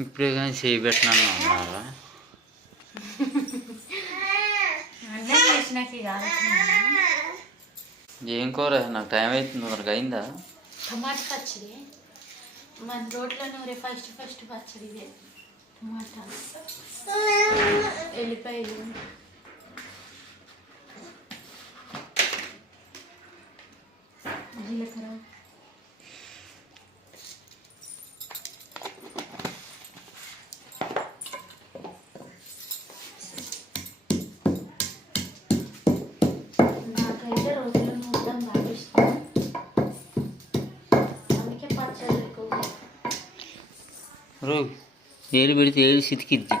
ఇప్పుడే కానీ చేయబెట్టినాను అన్నారా? ఏం కూర? నాకు టైం అవుతుంది, మనకు అయిందా? టమాటా పచ్చడి మన రోడ్లో నూరే ఫస్ట్ పచ్చడి ఇదే. టమాటా, ఎల్లిపాయలు, జీలకర్ర, నాకైతే రోజులు మొత్తం బాగా ఇష్టం, అందుకే పచ్చడి ఎక్కువ. ఏలు పెడితే ఏలు సితికిద్ది.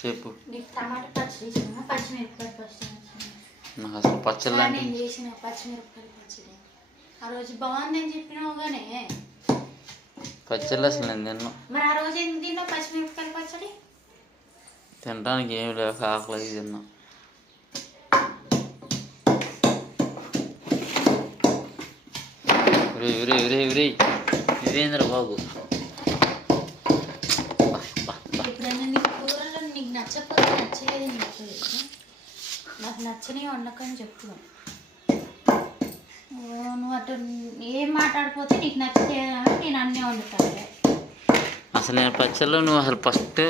చెప్పు. నీకు టమాటా పచ్చడి ఇష్టమా పచ్చిమిరపకాయ పచ్చడి? నాకు అసలు పచ్చడి నేను చేసిన పచ్చిమిరపకాయ పచ్చడి ఆ రోజు బాగుందని చెప్పినావు కానీ పచ్చళ్ళు అసలు నేను తిన్నాను. మరి ఆ రోజు ఎందుకు తిన్నావు పచ్చిమిరపకాయ పచ్చడి? తినడానికి ఏమి లేక ఆకలి తిన్నా. ఇదేంద్ర బాబు, ఎప్పుడైనా నీకు కూరలో నీకు నచ్చకపోతే నచ్చలేదు నాకు నచ్చని వండకని చెప్పు. నువ్వు అటు ఏం మాట్లాడిపోతే నీకు నచ్చితే నేను అన్నీ వండుతాను. అసలు నేను పచ్చళ్ళు నువ్వు అసలు ఫస్ట్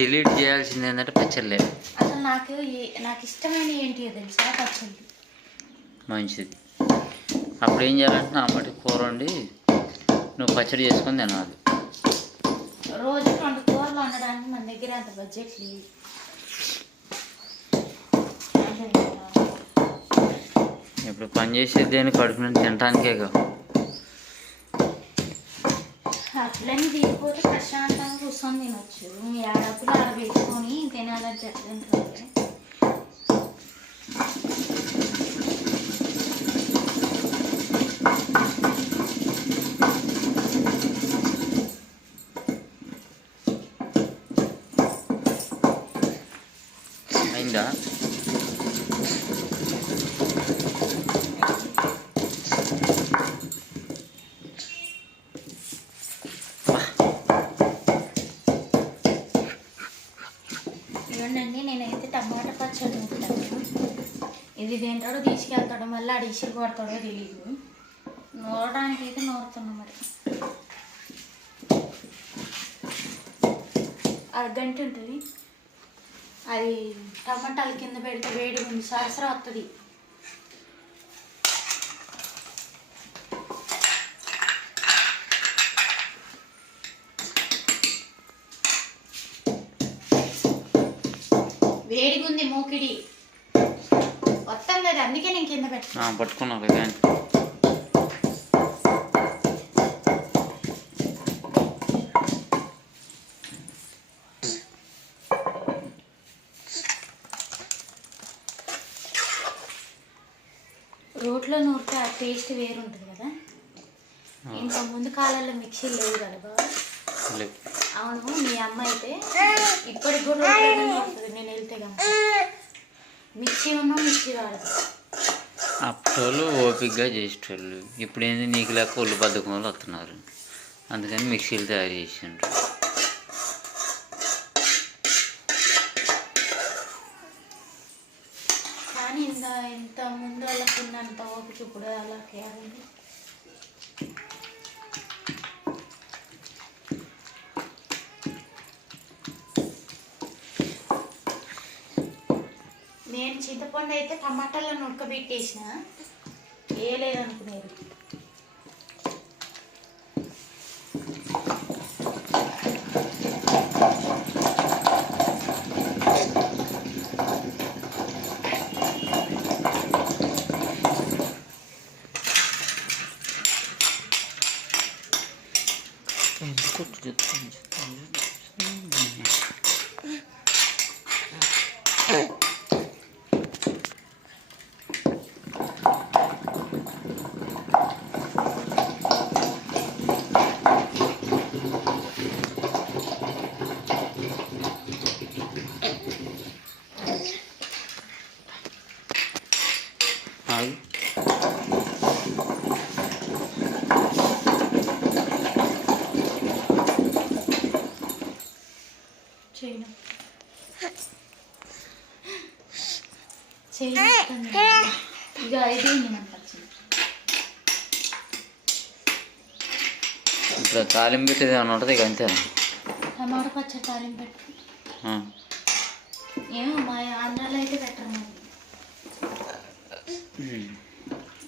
డిలీట్ చేయాల్సింది ఏంటంటే పచ్చళ్ళే. అసలు నాకు ఇష్టమైన ఏంటి తెలుసా? పచ్చళ్ళు. మంచిది. అప్పుడు ఏం చేయాలంటే నా మట్టి కూర వండి నువ్వు పచ్చడి చేసుకొని తినాలి. రోజు 2 కూరలు వండడానికి మన దగ్గర అంత బడ్జెట్ లేదు. ఇప్పుడు పని చేసేది అని కడుపు నుండి తినటానికేగా. అట్లని తీసిపోతే ప్రశాంతంగా కూర్చొని తినొచ్చు. ఏడప్పుడు ఆడ వేసుకొని తినాలని చెప్పండి. అయిందా? ఇవ్వండి, నేనైతే టమాటా పచ్చడి ఉంటాను. ఇది తింటాడో తీసుకెళ్తాడో మళ్ళీ ఆడ ఇసురు కొడతాడో తెలియదు. నూరడానికి అయితే నూరుతున్నా. మరి అర్ధగంట ఉంటుంది. అది టమాటాలు కింద పెడితే వేడి ఉంది, సరసర వస్తుంది. వేడిగా ఉంది మూకిడి వస్తాం కదా, అందుకే నేను కింద పట్టుకున్నాను. కానీ రోట్లో నూరితే ఆ టేస్ట్ వేరు ఉంటుంది కదా. ఇంకా ముందు కాలంలో మిక్సీ లేవు కదా బాబా. అవును, మీ అమ్మ అయితే ఇప్పటికి కూడా రోట్లోనే నూరుతుంది. నేను వెళ్తే కనుక మిక్సీ వాడదు. అప్పుడు ఓపికగా చేసేటోళ్ళు. ఇప్పుడు ఏంది నీకు లేక ఒళ్ళు బద్దకం వాళ్ళు వస్తున్నారు, అందుకని మిక్సీలు తయారు చేసిండ్రు. కానీ ఇంత ముందు వాళ్ళకు ఉన్నంత ఓపిక ఇప్పుడు అలా కేవలం. నేను చింతపండు అయితే టమాటాలను ఉడకబెట్టేసిన వేయలేదనుకునేది. ఆగు. చేయను ఇక ఇది ఇప్పుడు తాలింపు పెట్టేది ఏమైనా ఉంటుంది ఇక అంతే. టమాటా పచ్చడి తాలింపు పెట్టు. ఏమో మా ఆంధ్రాలో అయితే పెట్టరు మరి.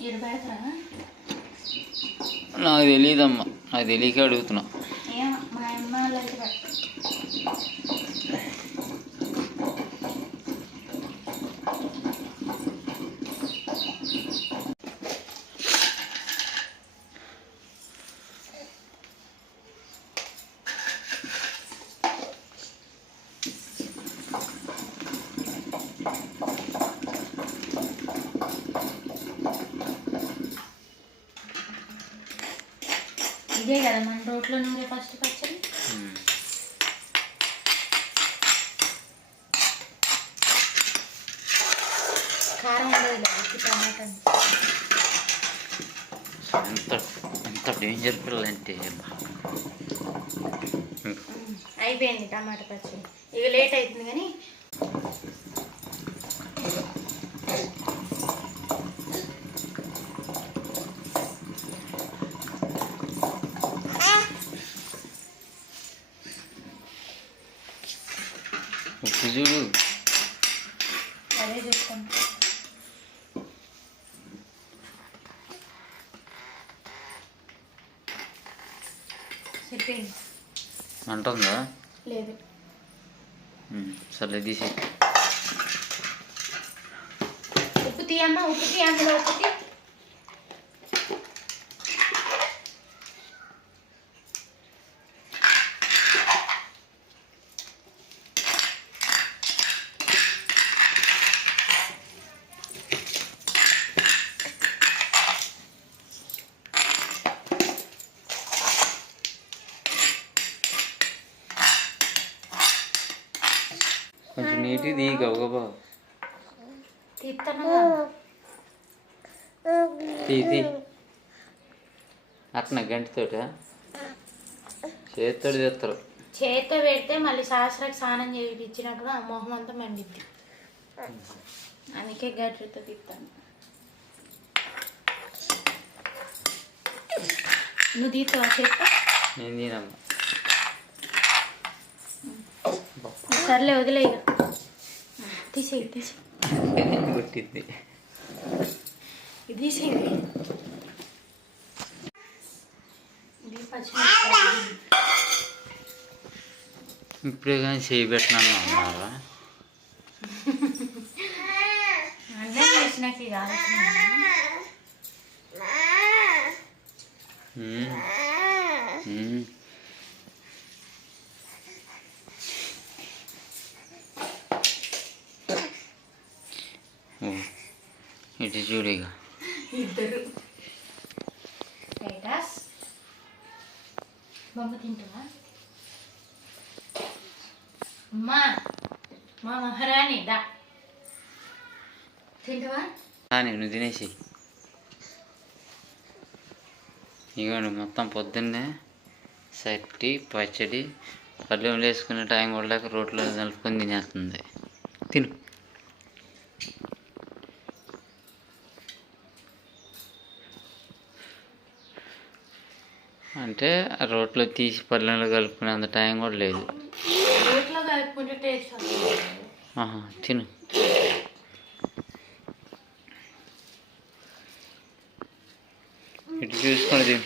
ఇది పెడతారా? నాకు తెలియదమ్మా, నాకు తెలియక అడుగుతున్నా. ఏమో మా అమ్మ వాళ్ళు అయితే పెట్టరు. ఇదే కదా మన రోట్లో నూనె ఫస్ట్ పచ్చడి. కారం ఉండదు కదా టమాటా. ఎంత డేంజర్ పిల్లలంటే. అయిపోయింది టమాటా పచ్చడి. ఇక లేట్ అవుతుంది కానీ ఉప్పు చూడు. అదే చెప్తాను. చెప్పండి. అంటుందా? లేదు. సరే తీసి ఉప్పు తీయమ్మా, ఉప్పు తీ, అందులో ఉప్పు తీ. కొంచెం నీట్గా గబగబా తీస్తాను. తీ అట్లా గంటితోట చేతితో తెస్తారు. చేతితో పెడితే మళ్ళీ శాస్త్రానికి స్నానం చేయించినప్పుడు ఆ మొహం అంతా మండిద్ది. అందుకే గట్టితో తీస్తాను. నువ్వు తీస్తావా చేత్తో? నేను తినమ్మా. సర్లే వదిలే. ఇక తీసేయి కొట్టింది. ఇది తీసేయండి. ఇది పచ్చిమిరపకాయలు. ఇప్పుడే కానీ చేయి పెట్టినాను అన్నారా? అన్నం చేసినాక ఇది ఆలోచన. ఇటు చూడిగా ఇద్దరు బొమ్మ తింటావా? అమ్మా మా మహారాణి దా తింటావా? నేను తినేసి ఇవ్వండి. మొత్తం పొద్దున్నే సట్టి పచ్చడి పల్లెంలో వేసుకునే టైం కూడా రోట్లో కలుపుకొని తినేస్తుంది. తిను. అంటే రోట్లో తీసి పల్లెంలో కలుపుకునే అంత టైం కూడా లేదు. రోట్లో కలుపుకుంటే టేస్ట్ వస్తుంది. తిను. ఇటు చూసుకొని తిను.